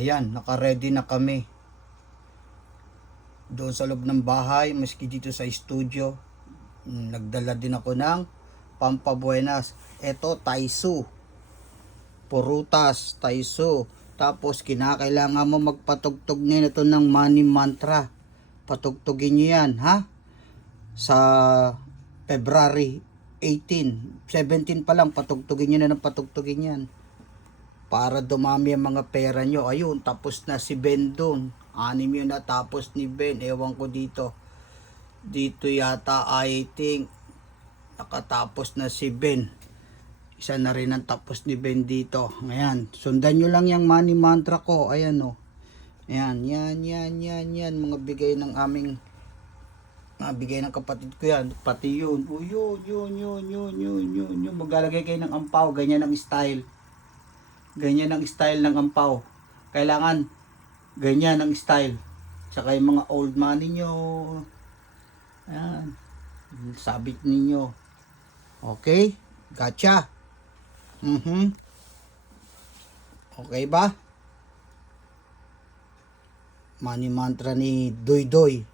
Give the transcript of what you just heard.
Ayan, naka-ready na kami. Doon sa loob ng bahay, maski dito sa studio. Nagdala din ako ng pampabuenas. Ito, Taisu. Purutas, Taisu. Tapos, kinakailangan mo magpatugtog nito ng money mantra. Patugtugin nyo yan, ha? Sa February 18, 17 pa lang, patugtugin nyo na ng patugtugin yan. Para dumami ang mga pera nyo. Ayun, tapos na si Ben doon. 6 yun na tapos ni Ben. Ewan ko dito. Dito yata, I think, nakatapos na si Ben. Isa na rin ang tapos ni Ben dito. Ayan, sundan nyo lang yung money mantra ko. Ayan o. Ayan, yan. Mga bigay ng aming, mga bigay ng kapatid ko yan. Pati yun. O yun. Maglalagay kayo ng ampaw. Ganyan ang style. Ganyan ang style ng ampaw. Kailangan ganyan ang style. Tsaka yung mga old money nyo. Ayan. Sabit ninyo. Okay? Gotcha? Okay ba? Money mantra ni Doy Doy.